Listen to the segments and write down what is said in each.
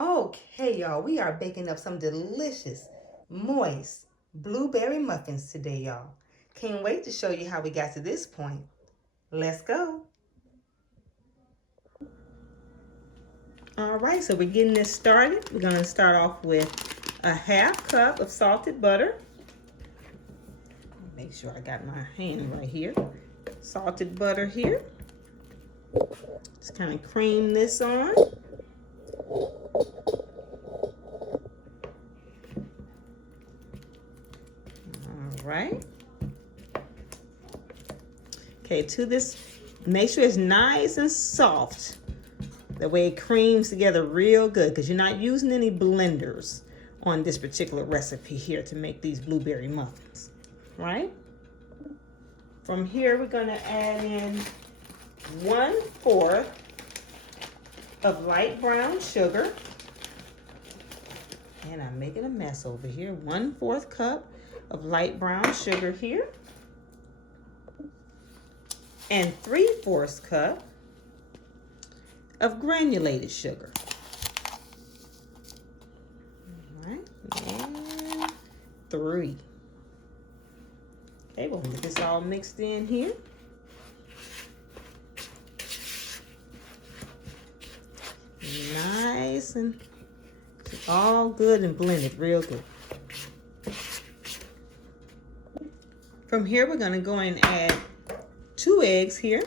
Okay, y'all, we are baking up some delicious, moist blueberry muffins today, y'all. Can't wait to show you how we got to this point. Let's go. All right, so we're getting this started. We're going to start off with a half cup of salted butter. Make sure I got my hand right here. Salted butter here. Just kind of cream this on. All right. Okay, to this, make sure it's nice and soft. That way it creams together real good because you're not using any blenders on this particular recipe here to make these blueberry muffins, right? From here, we're gonna add in 1/4 of light brown sugar. And I'm making a mess over here. 1/4 cup of light brown sugar here. And 3/4 cup of granulated sugar. All right, and 3. Okay, we'll get this all mixed in here. Nice and all good and blended real good. From here, we're gonna go and add 2 eggs here.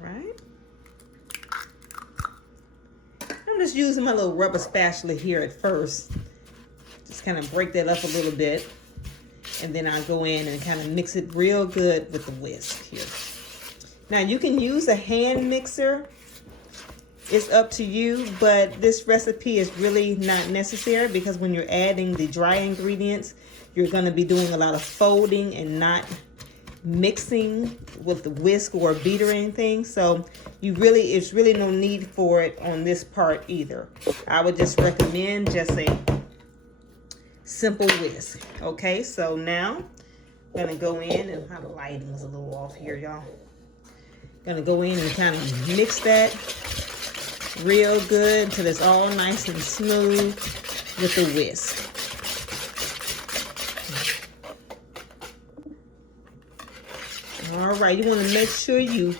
Right. I'm just using my little rubber spatula here at first. Just kind of break that up a little bit. And then I'll go in and kind of mix it real good with the whisk here. Now you can use a hand mixer. It's up to you, but this recipe is really not necessary because when you're adding the dry ingredients, you're going to be doing a lot of folding and not mixing with the whisk or a beater or anything. So it's really no need for it on this part either. I would just recommend just a simple whisk. Okay, so now I'm gonna go in, and how the lighting was a little off here, y'all. Gonna go in and kind of mix that real good until it's all nice and smooth with the whisk. All right, you want to make sure you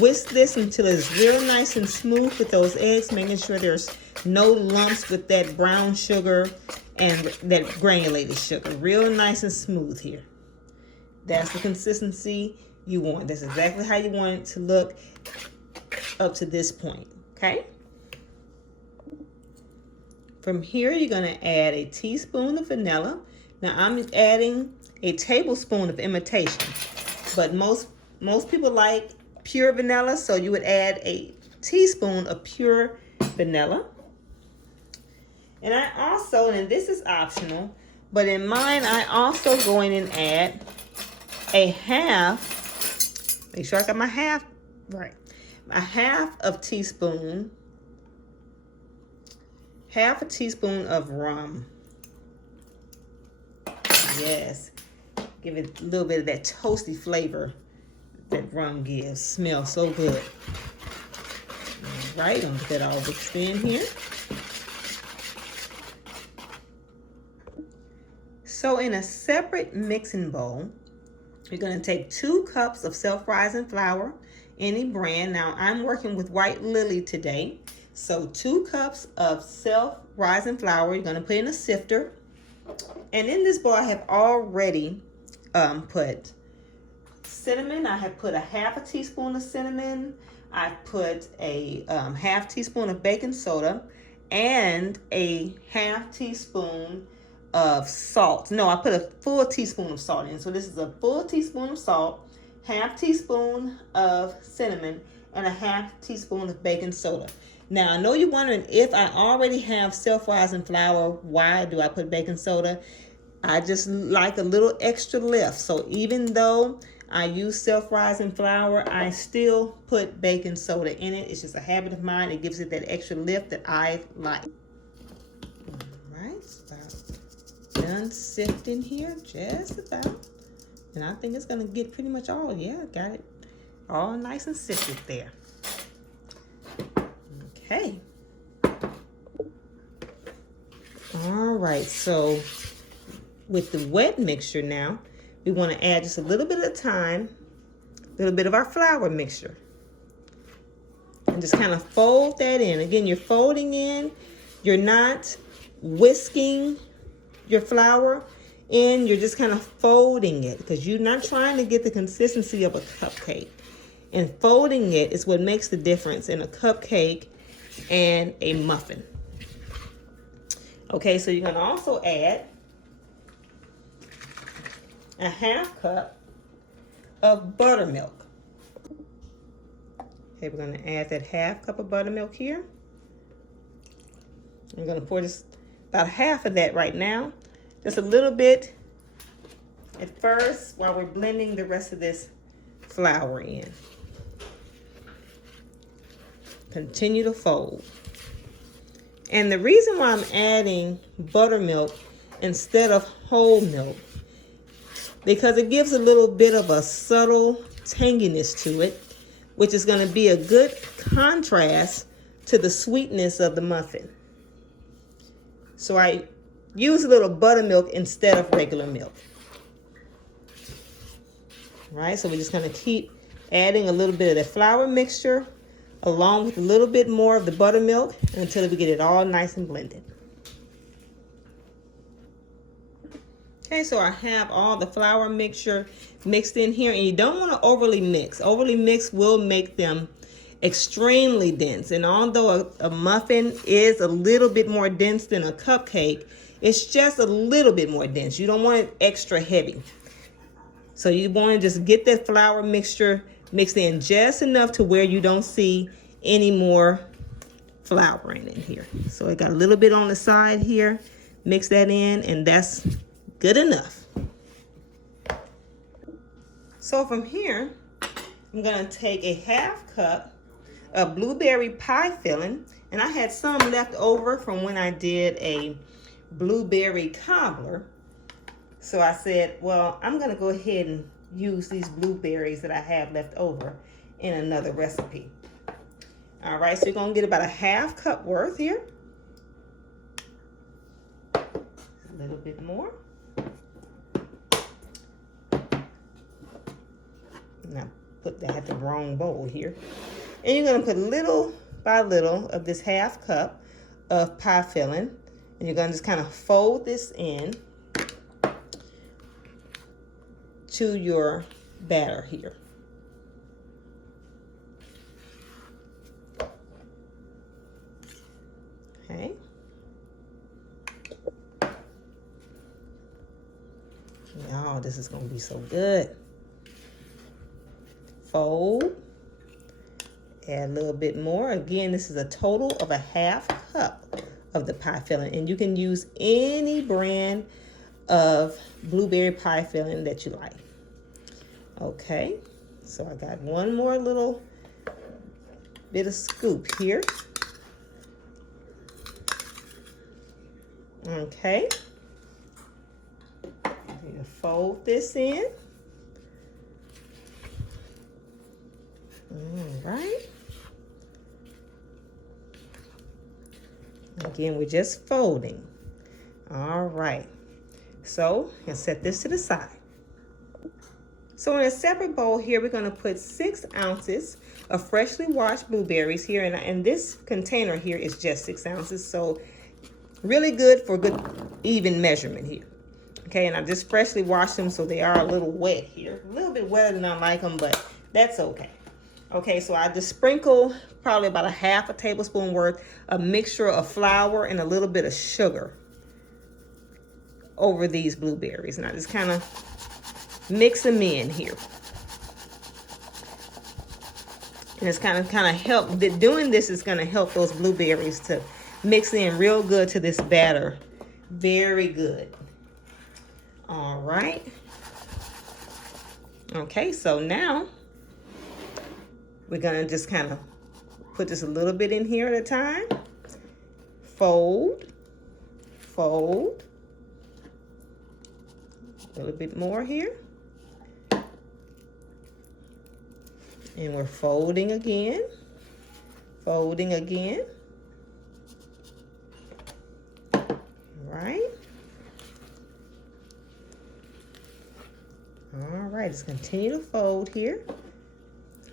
whisk this until it's real nice and smooth with those eggs, making sure there's no lumps with that brown sugar and that granulated sugar. Real nice and smooth here. That's the consistency you want. That's exactly how you want it to look up to this point, okay? From here, you're going to add a teaspoon of vanilla. Now, I'm adding a tablespoon of imitation, but most people like pure vanilla, so you would add a teaspoon of pure vanilla. And I also, and this is optional, but in mine, I also go in and add a half, make sure I got my half right, half a teaspoon of rum. Yes, give it a little bit of that toasty flavor that rum gives. Smells so good. All right, I'm gonna get that all mixed in here. So in a separate mixing bowl, you're going to take 2 cups of self-rising flour, any brand. Now I'm working with White Lily today. So 2 cups of self-rising flour, you're going to put in a sifter. And in this bowl, I have already put cinnamon. I have put a half a teaspoon of cinnamon. I put a half teaspoon of baking soda and a half teaspoon of salt. No, I put a full teaspoon of salt in. So this is a full teaspoon of salt, half teaspoon of cinnamon, and a half teaspoon of baking soda. Now, I know you're wondering, if I already have self-rising flour, why do I put baking soda? I just like a little extra lift. So even though I use self-rising flour, I still put baking soda in it. It's just a habit of mine. It gives it that extra lift that I like. All right, done sifting here, just about. And I think it's gonna get pretty much all. Yeah, got it All nice and sifted there. Okay. All right, so with the wet mixture now, we want to add just a little bit at a time, a little bit of our flour mixture. And just kind of fold that in. Again, you're folding in. You're not whisking your flour in. You're just kind of folding it because you're not trying to get the consistency of a cupcake. And folding it is what makes the difference in a cupcake and a muffin. Okay, so you're going to also add a half cup of buttermilk. Okay, we're going to add that half cup of buttermilk here. I'm going to pour just about half of that right now. Just a little bit at first while we're blending the rest of this flour in. Continue to fold. And the reason why I'm adding buttermilk instead of whole milk, because it gives a little bit of a subtle tanginess to it, which is going to be a good contrast to the sweetness of the muffin. So I use a little buttermilk instead of regular milk. Right, so we're just going to keep adding a little bit of the flour mixture along with a little bit more of the buttermilk until we get it all nice and blended. Okay, so I have all the flour mixture mixed in here, and you don't want to overly mix. Overly mix will make them extremely dense. And although a muffin is a little bit more dense than a cupcake, it's just a little bit more dense. You don't want it extra heavy. So you want to just get that flour mixture mixed in just enough to where you don't see any more flour in here. So I got a little bit on the side here. Mix that in, and that's good enough. So from here, I'm going to take a half cup of blueberry pie filling. And I had some left over from when I did a blueberry cobbler. So I said, well, I'm going to go ahead and use these blueberries that I have left over in another recipe. All right, so you're going to get about a half cup worth here. A little bit more. Now, I had the wrong bowl here. And you're going to put little by little of this half cup of pie filling. And you're going to just kind of fold this in to your batter here. Okay. Oh, this is going to be so good. Fold. Add a little bit more. Again, this is a total of a half cup of the pie filling. And you can use any brand of blueberry pie filling that you like. Okay, so I got one more little bit of scoop here. Okay, I'm going to fold this in. All right. Again, we're just folding. All right. So, and set this to the side. So in a separate bowl here, we're going to put 6 ounces of freshly washed blueberries here. And this container here is just 6 ounces. So really good for good even measurement here. Okay, and I just freshly washed them, so they are a little wet here. A little bit wetter than I like them, but that's okay. Okay, so I just sprinkle probably about a half a tablespoon worth of mixture of flour and a little bit of sugar over these blueberries. And I just kind of mix them in here. And it's kind of help, doing this is going to help those blueberries to mix in real good to this batter. Very good. All right. Okay, so now we're going to just kind of put just a little bit in here at a time. Fold, fold. A little bit more here. And we're folding again. Folding again. Right. All right, let's continue to fold here.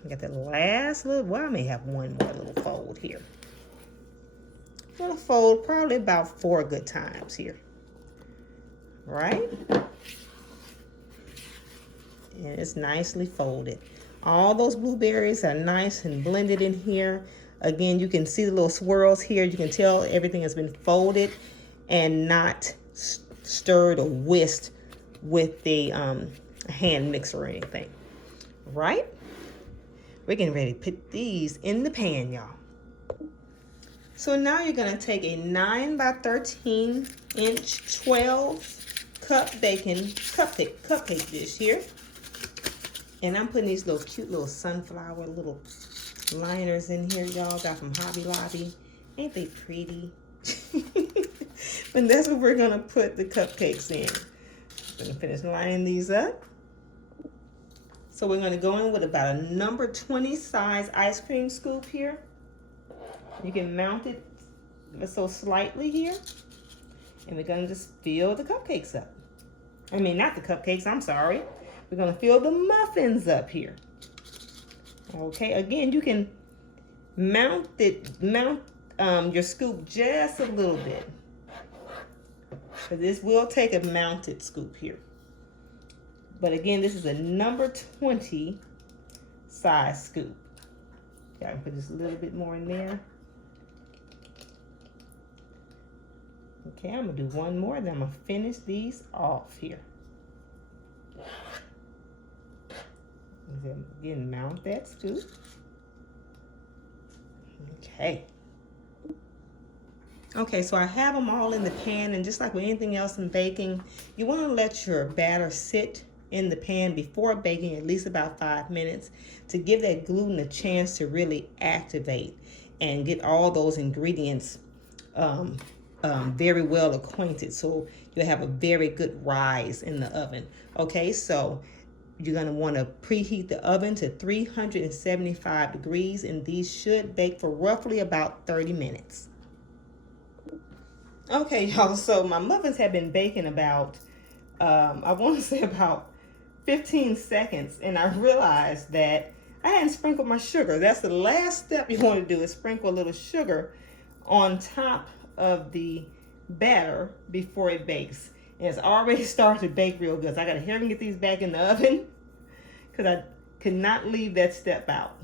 I got the last little, well, I may have one more little fold here. I'm gonna fold probably about 4 good times here. Right? And it's nicely folded. All those blueberries are nice and blended in here. Again, you can see the little swirls here. You can tell everything has been folded and not stirred or whisked with the hand mixer or anything. Right? We're getting ready to put these in the pan, y'all. So now you're gonna take a 9 by 13 inch 12 cup baking cupcake dish here. And I'm putting these little cute little sunflower little liners in here, y'all. Got from Hobby Lobby. Ain't they pretty? And that's what we're gonna put the cupcakes in. I'm gonna finish lining these up. So we're gonna go in with about a number 20 size ice cream scoop here. You can mount it so slightly here. And we're gonna just fill the cupcakes up. I mean, not the cupcakes, I'm sorry. We're gonna fill the muffins up here. Okay, again, you can mount your scoop just a little bit. Because this will take a mounted scoop here. But again, this is a number 20 size scoop. Okay, I can put just a little bit more in there. Okay, I'm gonna do one more, then I'm gonna finish these off here. Again, mount that scoop. Okay. Okay, so I have them all in the pan, and just like with anything else in baking, you want to let your batter sit in the pan before baking at least about 5 minutes to give that gluten a chance to really activate and get all those ingredients very well acquainted, so you'll have a very good rise in the oven. Okay, so you're going to want to preheat the oven to 375 degrees, and these should bake for roughly about 30 minutes. Okay, y'all, so my muffins have been baking about, I want to say about 15 seconds, and I realized that I hadn't sprinkled my sugar. That's the last step you want to do, is sprinkle a little sugar on top of the batter before it bakes. And it's already started to bake real good. So I got to hurry and get these back in the oven because I could not leave that step out.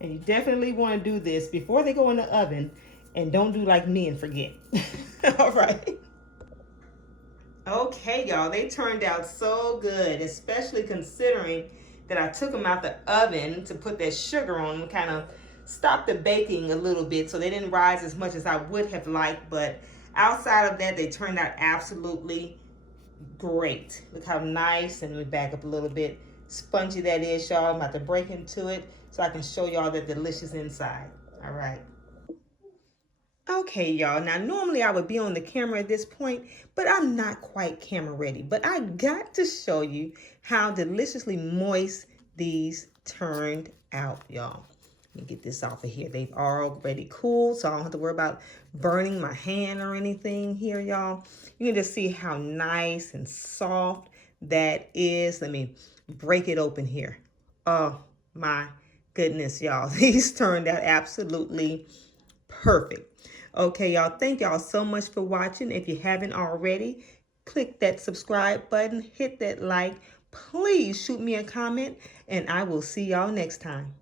And you definitely want to do this before they go in the oven, and don't do like me and forget. All right. Okay, y'all, they turned out so good, especially considering that I took them out the oven to put that sugar on and kind of stop the baking a little bit, so they didn't rise as much as I would have liked. But outside of that, they turned out absolutely great. Look how nice, and let me back up a little bit, spongy that is, y'all. I'm about to break into it so I can show y'all the delicious inside. All right. Okay, y'all, now normally I would be on the camera at this point, but I'm not quite camera ready. But I got to show you how deliciously moist these turned out, y'all. Let me get this off of here. They've already cooled, so I don't have to worry about burning my hand or anything here, y'all. You can just see how nice and soft that is. Let me break it open here. Oh my goodness, y'all. These turned out absolutely perfect. Okay, y'all, thank y'all so much for watching. If you haven't already, click that subscribe button, hit that like. Please shoot me a comment, and I will see y'all next time.